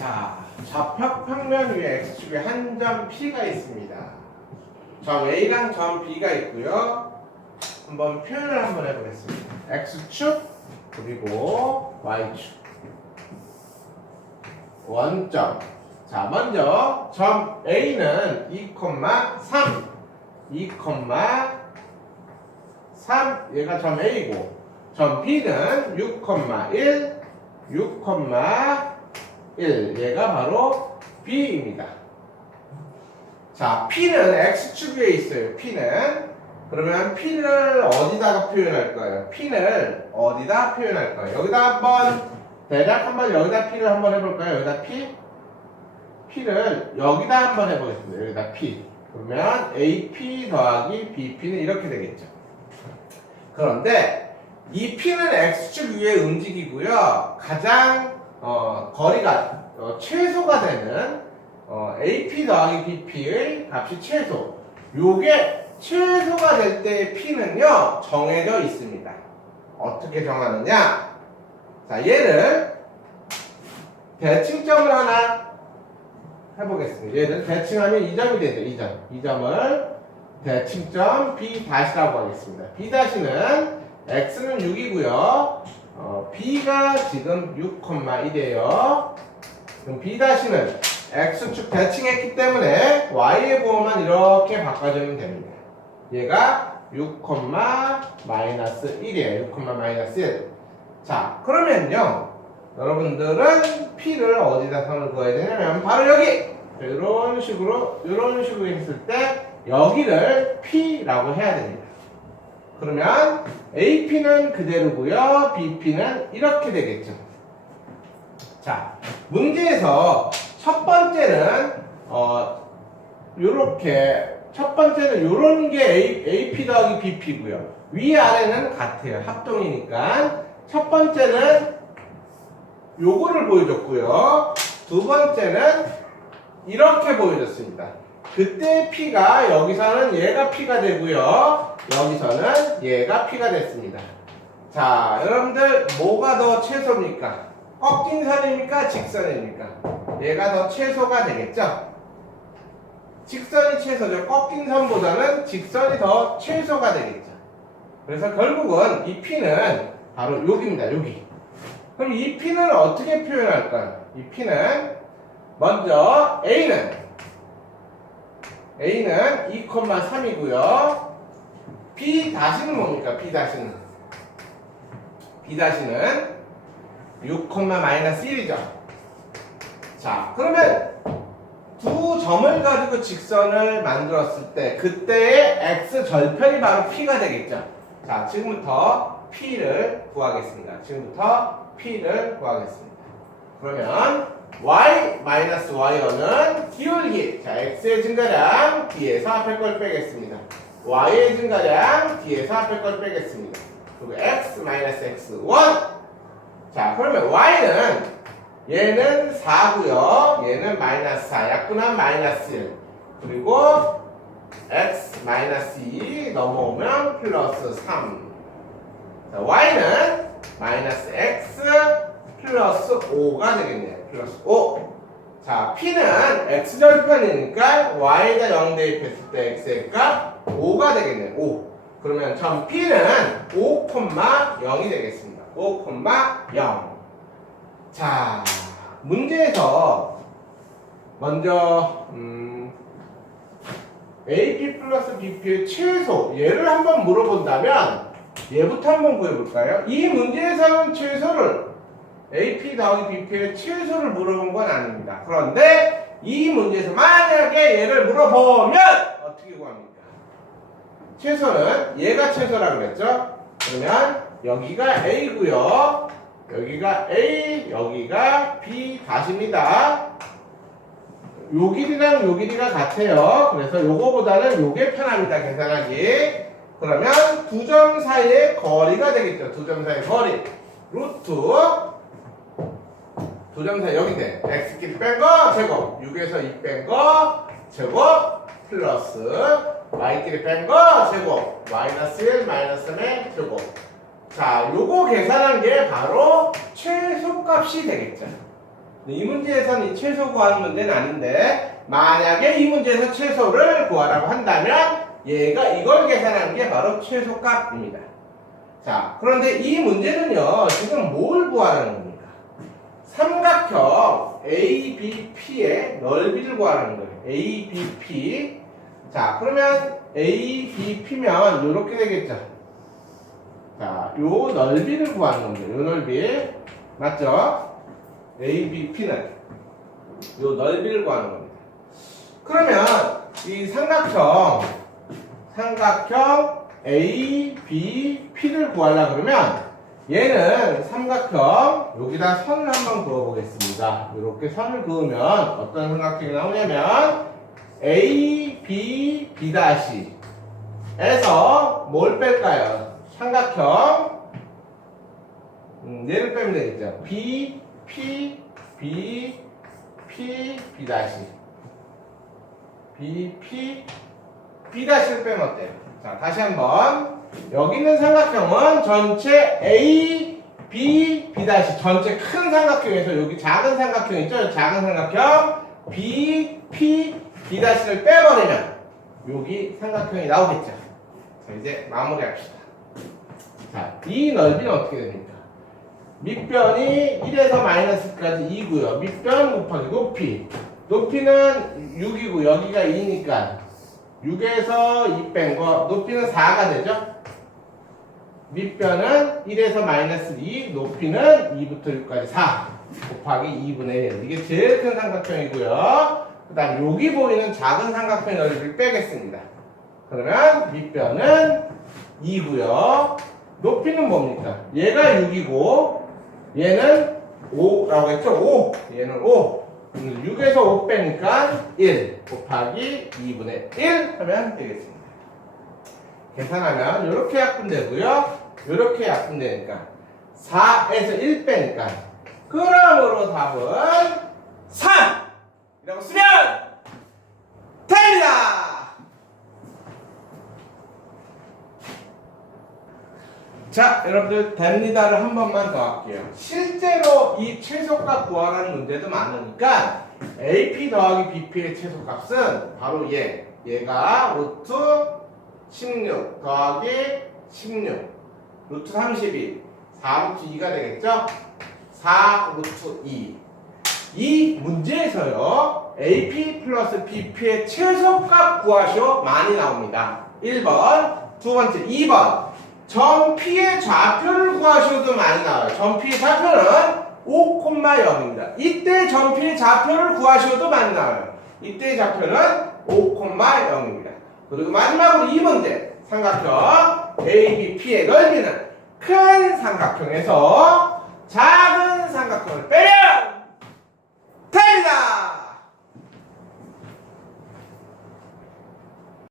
자, 좌표평면 위에 x축에 한 점 P가 있습니다. 점 A랑 점 B가 있고요. 한번 표현을 한번 해보겠습니다. x축 그리고 y축 원점 자 먼저 점 A는 2,3 2,3 얘가 점 A고 점 B는 6,1 6,1 얘가 바로 B입니다. 자, P는 X축 위에 있어요. P는 그러면 P를 어디다가 표현할 거예요? P를 어디다 표현할 거예요? 여기다 한번 대략 한번 여기다 P를 한번 해볼까요? 여기다 P P를 여기다 한번 해보겠습니다. 여기다 P 그러면 AP 더하기 BP는 이렇게 되겠죠. 그런데 이 P는 X축 위에 움직이고요. 가장 어, 거리가 어, 최소가 되는 어, AP 더하기 BP의 값이 최소. 요게 최소가 될 때의 P는요 정해져 있습니다. 어떻게 정하느냐? 자 얘를 대칭점을 하나 해보겠습니다. 얘를 대칭하면 2점이 되죠. 2점. 2점을 대칭점 B 다시라고 하겠습니다. B 다시는 x는 6이고요. 어, b가 지금 6,1이에요. 그럼 b 다시는 x축 대칭했기 때문에 y의 부호만 이렇게 바꿔주면 됩니다. 얘가 6, 마이너스 1이에요. 6, 마이너스 1. 자, 그러면요. 여러분들은 p를 어디다 선을 그어야 되냐면 바로 여기 이런 식으로 이런 식으로 했을 때 여기를 p라고 해야 됩니다. 그러면 AP는 그대로고요. BP는 이렇게 되겠죠. 자, 문제에서 첫 번째는 어 요렇게 첫 번째는 요런 게 A, AP 더하기 BP고요. 위 아래는 같아요. 합동이니까 첫 번째는 요거를 보여줬고요. 두 번째는 이렇게 보여줬습니다. 그때 P가 여기서는 얘가 P가 되고요. 여기서는 얘가 P가 됐습니다. 자, 여러분들 뭐가 더 최소입니까? 꺾인 선입니까? 직선입니까? 얘가 더 최소가 되겠죠? 직선이 최소죠. 꺾인 선보다는 직선이 더 최소가 되겠죠. 그래서 결국은 이 P는 바로 여기입니다. 여기. 그럼 이 P는 어떻게 표현할까요? 이 P는 먼저 A는 A는 2,3이고요. B 다시는 뭡니까? B 다시는 B 다시는 6, 마이너스 1이죠. 자, 그러면 두 점을 가지고 직선을 만들었을 때 그때의 x 절편이 바로 p가 되겠죠. 자, 지금부터 p를 구하겠습니다. 지금부터 p를 구하겠습니다. 그러면 y 마이너스 y는 기울기. 자, x의 증가량 뒤에서 앞에 걸 빼겠습니다. y의 증가량 뒤에서 앞에 걸 빼겠습니다. 그리고 x 마이너스 x 1. 자, 그러면 y는 얘는 4고요. 얘는 마이너스 4. 약분한 마이너스 1. 그리고 x 마이너스 2 넘어오면 플러스 3. 자, y는 마이너스 x 플러스 5가 되겠네요. 플러스 5. 자, p는 x절편이니까 y가 0 대입했을 때 x의 값 5가 되겠네요. 5. 그러면 점 p는 5,0이 되겠습니다. 5,0. 자, 문제에서 먼저 음, AP 플러스 BP의 최소 얘를 한번 물어본다면 얘부터 한번 구해볼까요? 이 문제에서는 최소를 AP 더하기 BP의 최소를 물어본 건 아닙니다. 그런데 이 문제에서 만약에 얘를 물어보면 어떻게 구합니까? 최소는 얘가 최소라고 그랬죠? 그러면 여기가 A고요. 여기가 A, 여기가 B 다시입니다. 요 길이랑 요 길이가 같아요. 그래서 요거보다는 요게 편합니다. 계산하기. 그러면 두 점 사이의 거리가 되겠죠. 두 점 사이의 거리. 루트 두점 사이 여기 돼. x끼리 뺀 거 제곱. 6에서 2 뺀 거 제곱 플러스 y끼리 뺀 거 제곱. 마이너스 1 마이너스 3의 제곱. 자, 요거 계산한 게 바로 최소값이 되겠죠. 이 문제에서는 이 최소 구하는 문제는 아닌데 만약에 이 문제에서 최소를 구하라고 한다면 얘가 이걸 계산하는 게 바로 최소값입니다. 자, 그런데 이 문제는요, 지금 뭘 구하라는 겁니까? 삼각형 ABP의 넓이를 구하라는 거예요. ABP. 자, 그러면 ABP면 이렇게 되겠죠. 자, 요 넓이를 구하는 겁니다. 요 넓이. 맞죠? ABP는 요 넓이를 구하는 겁니다. 그러면 이 삼각형, 삼각형 ABP를 구하려 그러면 얘는 삼각형 여기다 선을 한번 그어 보겠습니다. 이렇게 선을 그으면 어떤 삼각형이 나오냐면 A, B, B 다시 에서 뭘 뺄까요? 삼각형 음, 얘를 빼면 되겠죠. B, P, B, P, B 다시 B, P, B 다시를 빼면 어때요? 자, 다시 한번 여기 있는 삼각형은 전체 A, B, B 다시 전체 큰 삼각형에서 여기 작은 삼각형 있죠? 작은 삼각형 B, P, B 다시를 빼버리면 여기 삼각형이 나오겠죠? 자, 이제 마무리합시다. 자, 이 넓이는 어떻게 됩니까? 밑변이 1에서 마이너스까지 2고요. 밑변 곱하기 높이. 높이는 6이고 여기가 2니까 6에서 2 뺀 거 높이는 4가 되죠? 밑변은 1에서 마이너스 2, 높이는 2부터 6까지 4 곱하기 2분의 1. 이게 제일 큰 삼각형이고요. 그 다음 여기 보이는 작은 삼각형 넓이를 빼겠습니다. 그러면 밑변은 2고요. 높이는 뭡니까? 얘가 6이고 얘는 5라고 했죠? 5. 얘는 5. 6에서 5 빼니까 1 곱하기 2분의 1 하면 되겠습니다. 계산하면 이렇게 약분되고요. 이렇게 약분되니까 4에서 1 빼니까 그러므로 답은 3! 이라고 쓰면 됩니다! 자, 여러분들 됩니다를 한 번만 더 할게요. 실제로 이 최소값 구하라는 문제도 많으니까 AP 더하기 BP의 최소값은 바로 얘. 얘가 루트 16 더하기 16 루트 32 4 루트 2가 되겠죠? 4 루트 2 이 문제에서요 AP 플러스 BP의 최소값 구하시오 많이 나옵니다 1번 두 번째 2번 점 P의 좌표를 구하셔도 많이 나와요. 점 P의 좌표는 5,0입니다. 이때 점 P의 좌표를 구하셔도 많이 나와요. 이때 좌표는 5,0입니다. 그리고 마지막으로 이 문제 삼각형 ABP의 넓이는 큰 삼각형에서 작은 삼각형을 빼면